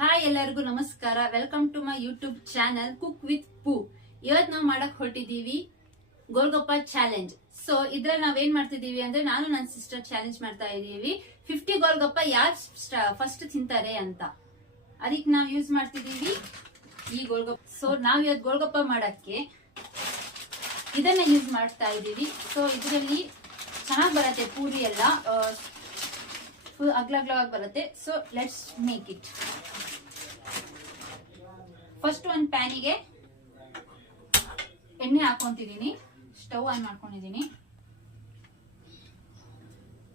Hi ಎಲ್ಲರಿಗೂ ನಮಸ್ಕಾರ. Welcome to my YouTube channel cook with Poo. ಇವತ್ತು ನಾವು ಮಾಡಕ್ ಹೊರಟಿದೀವಿ ಗೋಲ್ಗಪ್ಪ ಚಾಲೆಂಜ್. ಸೊ ಇದ್ರಲ್ಲಿ ನಾವೇನ್ ಮಾಡ್ತಿದೀವಿ ಅಂದ್ರೆ ನಾನು ನನ್ನ ಸಿಸ್ಟರ್ ಚಾಲೆಂಜ್ ಮಾಡ್ತಾ ಇದೀವಿ 50 ಗೋಲ್ಗಪ್ಪ ಯಾರು ಫಸ್ಟ್ ತಿಂತಾರೆ ಅಂತ. ಅದಕ್ಕೆ ನಾವು ಯೂಸ್ ಮಾಡ್ತಿದೀವಿ ಈ ಗೋಲ್ಗಪ್ಪ. ಸೊ ನಾವ್ ಇವತ್ತು ಗೋಲ್ಗಪ್ಪ ಮಾಡಕ್ಕೆ ಇದನ್ನ ಯೂಸ್ ಮಾಡ್ತಾ ಇದೀವಿ. ಸೊ ಇದರಲ್ಲಿ ಚೆನ್ನಾಗಿ ಬರುತ್ತೆ, ಪೂರಿ ಎಲ್ಲ ಫುಲ್ ಅಗ್ಲಗ್ಲವಾಗಿ ಬರುತ್ತೆ. So let's make it. First ಒಂದು ಪ್ಯಾನಿಗೆ ಎಣ್ಣೆ ಹಾಕೊಂತಿದೀನಿ. ಸ್ಟವ್ ಆನ್ ಮಾಡ್ಕೊಂಡಿದೀನಿ.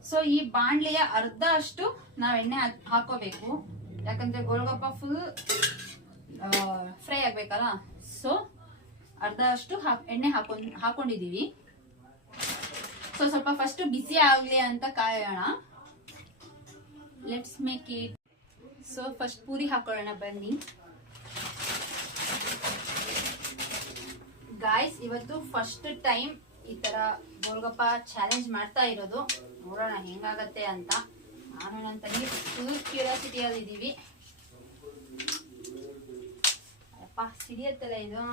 ಸೊ ಈ ಬಾಣ್ಲಿಯ ಅರ್ಧ ಅಷ್ಟು ನಾವ್ ಎಣ್ಣೆ ಹಾಕೋಬೇಕು, ಯಾಕಂದ್ರೆ ಗೋಲ್ಗಪ್ಪ ಫುಲ್ ಫ್ರೈ ಆಗ್ಬೇಕಲ್ಲ. ಸೊ ಅರ್ಧ ಅಷ್ಟು ಎಣ್ಣೆ ಹಾಕೊಂಡಿದೀವಿ. ಸೊ ಸ್ವಲ್ಪ ಫಸ್ಟ್ ಬಿಸಿ ಆಗ್ಲಿ ಅಂತ ಕಾಯೋಣ. Let's make it. So first ಪೂರಿ ಹಾಕೊಳ್ಳೋಣ ಬನ್ನಿ ಗಾಯ್ಸ್. ಇವತ್ತು ಫಸ್ಟ್ ಟೈಮ್ ಈ ತರ ಗೋಲ್ಗಪ್ಪ ಚಾಲೆಂಜ್ ಮಾಡ್ತಾ ಇರೋದು. ನೋಡೋಣ ಹೆಂಗಾಗತ್ತೆ ಅಂತ. ನಾನು ನನ್ನ ತಂಗಿ ಫುಲ್ ಕ್ಯೂರಿಯಾಸಿಟಿಯಲ್ಲಿ ಇದ್ದೀವಿ. ಅಪ್ಪ ಸಿಡಿಯತ್ತಲ್ಲ ಇದು.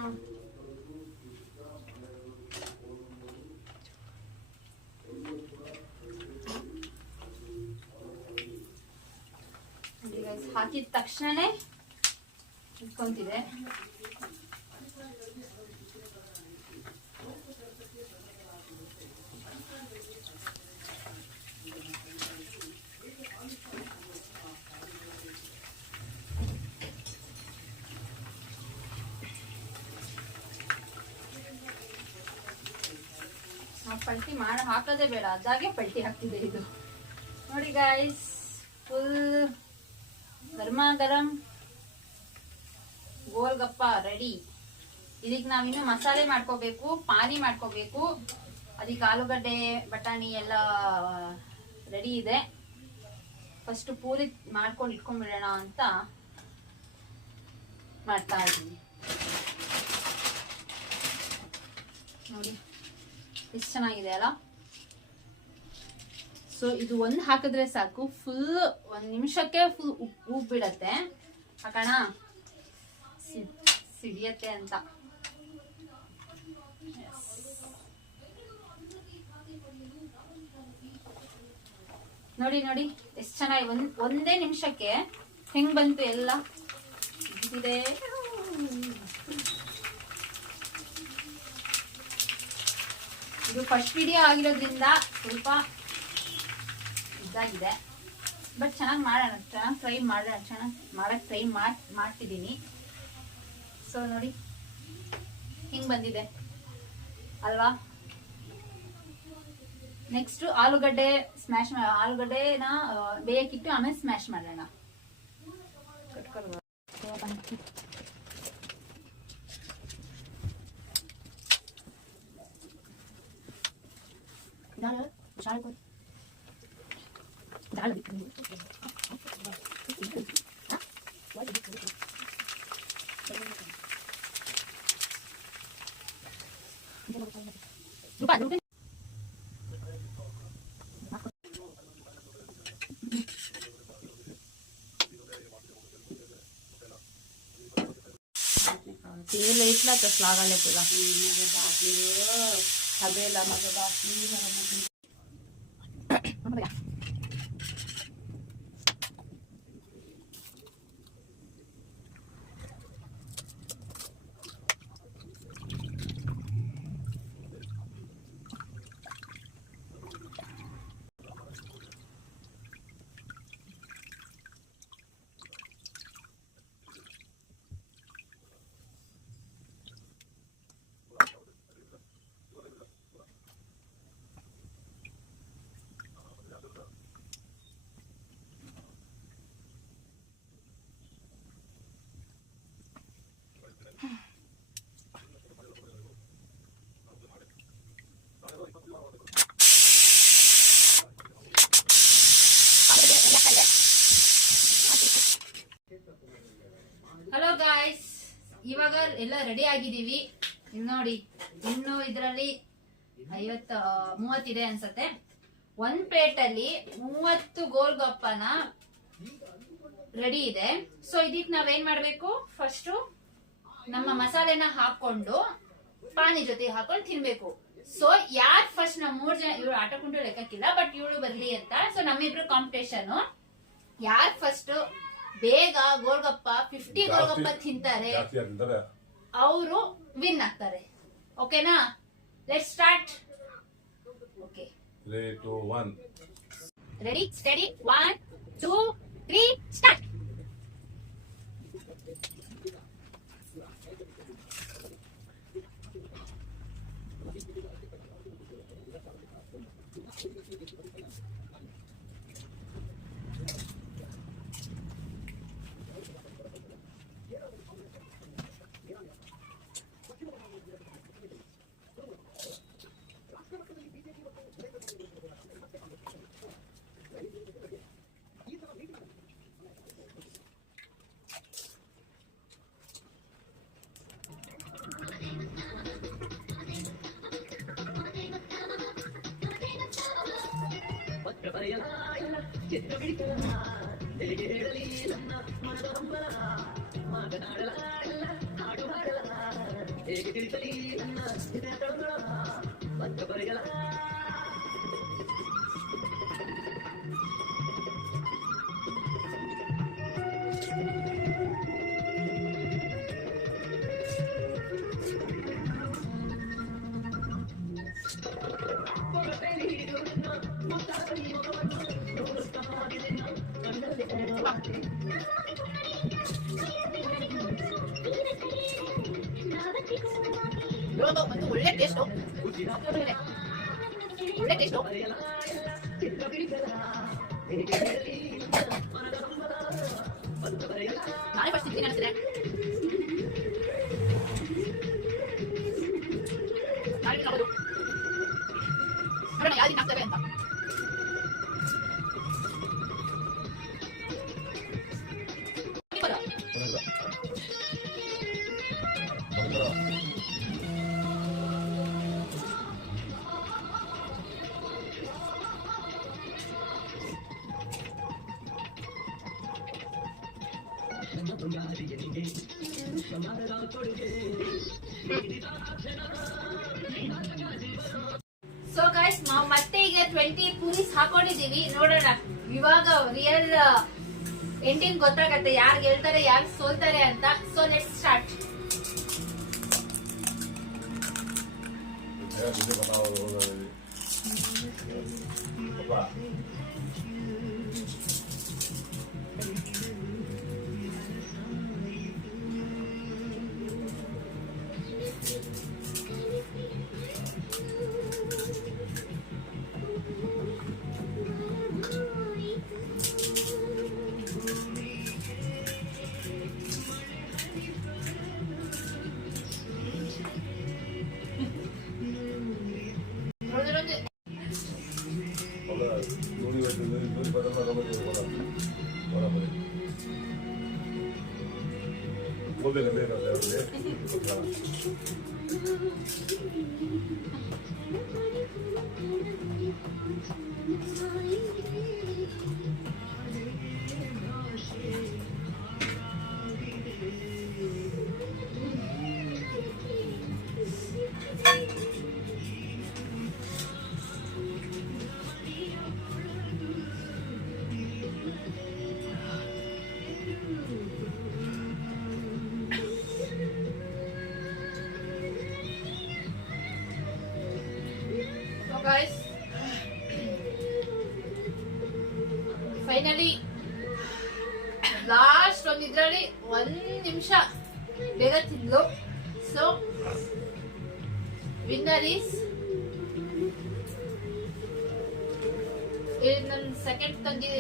ಹಾಕಿದ ತಕ್ಷಣನೇ ಇಟ್ಕೊಂತಿದೆ. ಪಲ್ಟಿ ಹಾಕೋದೇ ಬೇಡ, ಅದಾಗೆ ಪಲ್ಟಿ ಹಾಕ್ತಿದೆ ಇದು. ನೋಡಿ ಗಾಯ್ಸ್, ಫುಲ್ ಗರ್ಮಾ ಗರಂ ಗೋಲ್ಗಪ್ಪ ರೆಡಿ. ಇದಕ್ಕೆ ನಾವಿನ್ನು ಮಸಾಲೆ ಮಾಡ್ಕೋಬೇಕು, ಪಾನಿ ಮಾಡ್ಕೋಬೇಕು. ಅದಕ್ಕೆ ಆಲೂಗಡ್ಡೆ ಬಟಾಣಿ ಎಲ್ಲ ರೆಡಿ ಇದೆ. ಫಸ್ಟ್ ಪೂರಿ ಮಾಡ್ಕೊಂಡು ಇಟ್ಕೊಂಡ್ಬಿಡೋಣ ಅಂತ ಮಾಡ್ತಾ ಇದ್ದೀನಿ. ನೋಡಿ ಎಷ್ಟು ಚೆನ್ನಾಗಿದೆ ಅಲ್ಲ. ಸೊ ಇದು ಒಂದು ಹಾಕಿದ್ರೆ ಸಾಕು, ಫುಲ್ 1 ನಿಮಿಷಕ್ಕೆ ಫುಲ್ ಉಪ್ಪು ಬಿಡತ್ತೆ. ಹಾಕೋಣ, ಸಿಡಿಯತ್ತೆ ಅಂತ. ನೋಡಿ ನೋಡಿ ಎಷ್ಟು ಚೆನ್ನಾಗಿ ಒಂದೇ ನಿಮಿಷಕ್ಕೆ ಹೆಂಗ್ ಬಂತು ಎಲ್ಲ ಇದೆ. ಇದು ಫಸ್ಟ್ ವಿಡಿಯೋ ಆಗಿರೋದ್ರಿಂದ ಸ್ವಲ್ಪ ಇದಾಗಿದೆ, ಬಟ್ ಚೆನ್ನಾಗಿ ಮಾಡೋಣ, ಚೆನ್ನಾಗಿ ಟ್ರೈ ಮಾಡೋಣ, ಚೆನ್ನಾಗಿ ಮಾಡಕ್ಕೆ ಟ್ರೈ ಮಾಡ್ತಿದ್ದೀನಿ. ಸೊ ನೋಡಿ ಹಿಂಗೆ ಬಂದಿದೆ ಅಲ್ವಾ. ನೆಕ್ಸ್ಟ್ ಆಲೂಗಡ್ಡೆನ ಬೇಯಕ್ಕಿಟ್ಟು ಆಮೇಲೆ ಸ್ಮ್ಯಾಶ್ ಮಾಡೋಣ. तेल इतला तस लागायला तुला हवेला माझं बाकी ಹಲೋ ಗಾಯ್ಸ್, ಇವಾಗ ಎಲ್ಲ ರೆಡಿ ಆಗಿದೀವಿ. ನೋಡಿ ಇನ್ನು ಇದರಲ್ಲಿ 30 ಇದೆ ಅನ್ಸತ್ತೆ. ಒಂದ್ ಪ್ಲೇಟ್ ಅಲ್ಲಿ 30 ಗೋಲ್ಗಪ್ಪನ ರೆಡಿ ಇದೆ. ಸೊ ಇದಕ್ ನಾವೇನ್ ಮಾಡ್ಬೇಕು, ಫಸ್ಟ್ ನಮ್ಮ ಮಸಾಲೆನ ಹಾಕೊಂಡು ಪಾನಿ ಜೊತೆ ಹಾಕೊಂಡು ತಿನ್ಬೇಕು. ಸೊ ಯಾರ್ ಫಸ್ಟ್ ನಾವ್ 3 ಜನ, ಇವಳು ಆಟ ಕುಂಟು ಲೆಕ್ಕಕ್ಕಿಲ್ಲ, ಬಟ್ ಇವಳು ಬರ್ಲಿ ಅಂತ. ಸೊ ನಮ್ಮಿಬ್ರು ಕಾಂಪಿಟೇಷನ್, ಯಾರ್ ಫಸ್ಟ್ ಬೇಗ ಗೋಲ್ಗಪ್ಪ 50 ಗೋಲ್ಗಪ್ಪ ತಿಂತಾರೆ ಅವರು ವಿನ್ ಆಗ್ತಾರೆ. ಓಕೆನಾ? Let's start. Okay, 3, 2, 1. Ready, study, 1, 2, 3, start. ಒಳ್ಳೆ ಟೇಸ್ಟ್, ಒಳ್ಳೆ ಟೇಸ್ಟ್. ನಾನೇ ಫಸ್ಟ್ ತಿಂತೀನಿ ಅನ್ಸಿದೆ. ನಾಳೆ ನೋಡೋದು ನೋಡೋಣ ಯಾವ್ದು ಆಗ್ತವೆ ಅಂತ. ಸೊ ಗೈಸ್, ನಾವು ಮತ್ತೆ ಈಗ 20 ಪೂರೀಸ್ ಹಾಕೊಂಡಿದೀವಿ. ನೋಡೋಣ ಇವಾಗ ರಿಯಲ್ ಎಂಡಿಂಗ್ ಗೊತ್ತಾಗತ್ತೆ, ಯಾರು ಗೆಲ್ತಾರೆ ಯಾರು ಸೋಲ್ತಾರೆ ಅಂತ. So let's start. Guys, finally last ಒಂದಿದ್ರಲ್ಲಿ 1 ನಿಮಿಷ ಬೇಗ ತಿಂದ್ಲು. ಸೊ ವಿನ್ನರ್ ಈಸ್ ನನ್ನ ಸೆಕೆಂಡ್ ತಂಗಿ,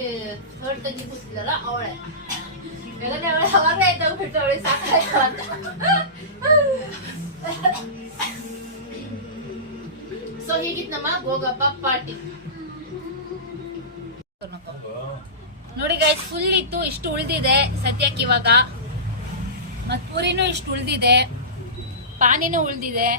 ಥರ್ಡ್ ತಂಗಿ ಕೂತಿದ್ದಲ್ಲ ಅವಳೆ. ಬೇಗನೆ ಅವಳೇ ಆಯ್ತಾಗ್ಬಿಟ್ಟು ಅವಳಿಗೆ ಸಾಕಾಯ್ತು ಅಂತ. ಸೊ ಹೀಗಿತ್ತು ನಮ್ಮ ಗೋಗಪ್ಪ ಪಾರ್ಟಿ. ನೋಡಿ ಗೈಸ್, ಫುಲ್ ಇತ್ತು, ಇಷ್ಟು ಉಳ್ದಿದೆ ಸದ್ಯಕ್ಕೆ ಇವಾಗ. ಮತ್ ಪೂರಿನೂ ಇಷ್ಟು ಉಳ್ದಿದೆ, ಪಾನಿನೂ ಉಳ್ದಿದೆ.